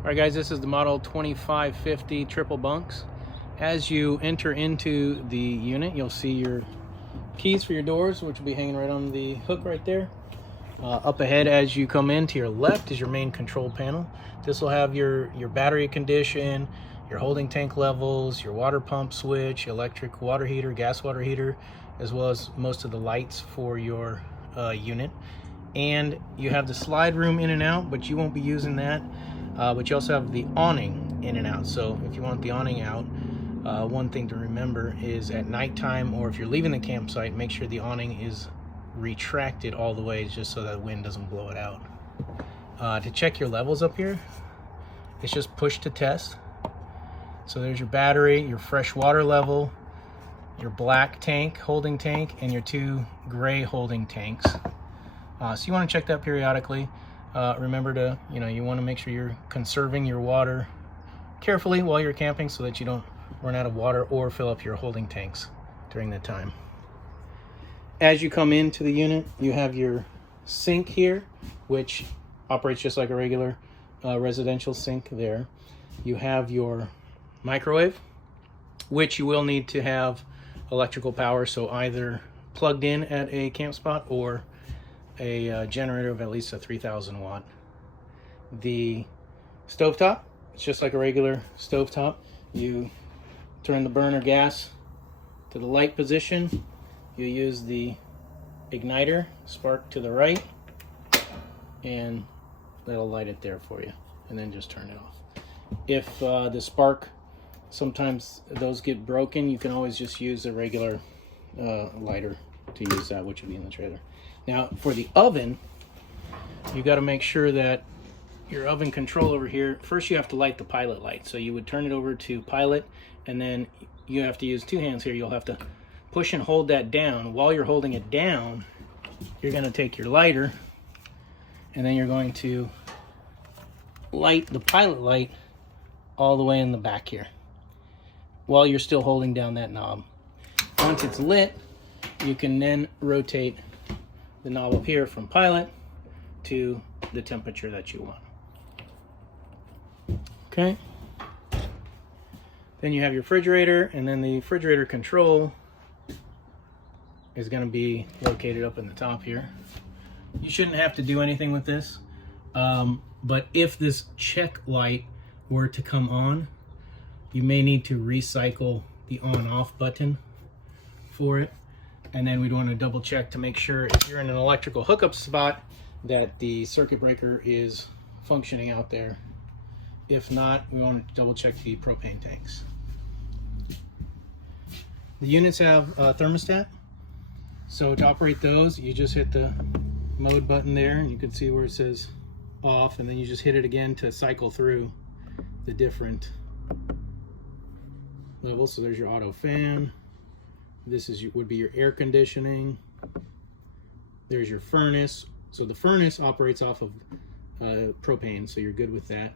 All right, guys, this is the model 2550 triple bunks. As you enter into the unit, you'll see your keys for your doors, which will be hanging right on the hook right there. Up ahead as you come in, to your left is your main control panel. This will have your battery condition, your holding tank levels, your water pump switch, electric water heater, gas water heater, as well as most of the lights for your unit. And you have the slide room in and out, but you won't be using that. But you also have the awning in and out. So if you want the awning out, one thing to remember is at nighttime, or if you're leaving the campsite, make sure the awning is retracted all the way, just so that the wind doesn't blow it out. To check your levels up here, it's just push to test. So there's your battery, your fresh water level, your black tank, holding tank, and your two gray holding tanks. So you want to check that periodically. Remember to, you want to make sure you're conserving your water carefully while you're camping so that you don't run out of water or fill up your holding tanks during that time. As you come into the unit, you have your sink here, which operates just like a regular residential sink there. You have your microwave, which you will need to have electrical power, so either plugged in at a camp spot or a generator of at least a 3,000 watt. The stovetop, it's just like a regular stovetop. You turn the burner gas to the light position. You use the igniter, spark to the right, and that'll light it there for you, and then just turn it off. If the spark, sometimes those get broken, you can always just use a regular lighter to use that, which would be in the trailer. Now for the oven, you got to make sure that your oven control over here, first you have to light the pilot light. So you would turn it over to pilot, and then you have to use two hands here. You'll have to push and hold that down. While you're holding it down, you're going to take your lighter, and then you're going to light the pilot light all the way in the back here while you're still holding down that knob. Once it's lit, you can then rotate the knob up here from pilot to the temperature that you want. Okay. Then you have your refrigerator, and then the refrigerator control is going to be located up in the top here. You shouldn't have to do anything with this, but if this check light were to come on, you may need to recycle the on-off button for it. And then we'd want to double check to make sure, if you're in an electrical hookup spot, that the circuit breaker is functioning out there. If not, we want to double check the propane tanks. The units have a thermostat. So to operate those, you just hit the mode button there, and you can see where it says off, and then you just hit it again to cycle through the different levels. So there's your auto fan. This would be your air conditioning. There's your furnace. So the furnace operates off of propane, so you're good with that.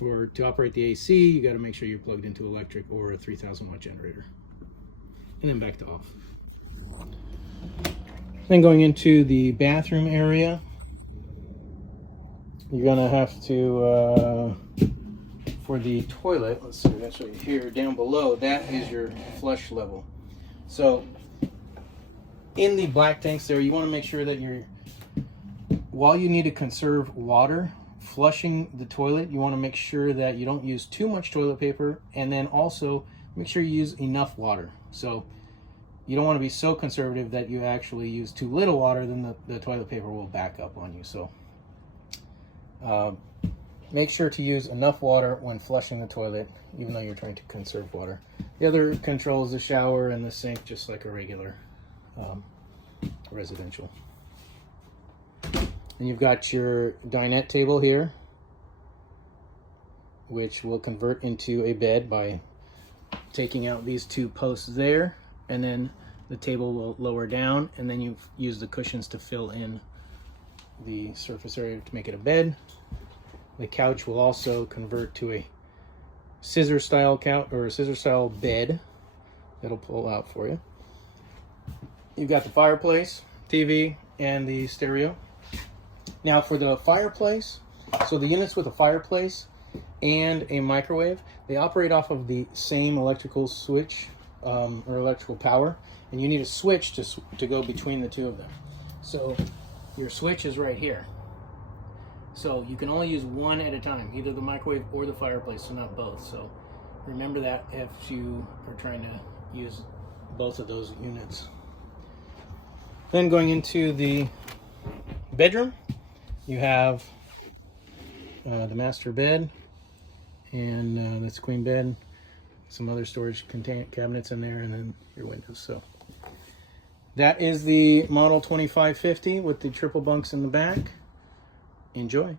To operate the AC, you got to make sure you're plugged into electric or a 3,000 watt generator. And then back to off. Then going into the bathroom area, you're gonna have to, for the toilet, let's see, that's right here, down below, that is your flush level. So in the black tanks there, you want to make sure that while you need to conserve water, flushing the toilet, you want to make sure that you don't use too much toilet paper, and then also make sure you use enough water. So you don't want to be so conservative that you actually use too little water, then the toilet paper will back up on you. So make sure to use enough water when flushing the toilet, even though you're trying to conserve water. The other controls the shower and the sink, just like a regular residential. And you've got your dinette table here, which will convert into a bed by taking out these two posts there, and then the table will lower down, and then you use the cushions to fill in the surface area to make it a bed. The couch will also convert to a scissor style couch or a scissor style bed that'll pull out for you. You've got the fireplace, TV, and the stereo. Now for the fireplace, so the units with a fireplace, and a microwave. They operate off of the same electrical switch or electrical power, and you need a switch to go between the two of them. So your switch is right here. So you can only use one at a time, either the microwave or the fireplace, so not both. So remember that if you are trying to use both of those units. Then going into the bedroom, you have the master bed, and that's queen bed, some other storage cabinets in there, and then your windows. So that is the model 2550 with the triple bunks in the back. Enjoy.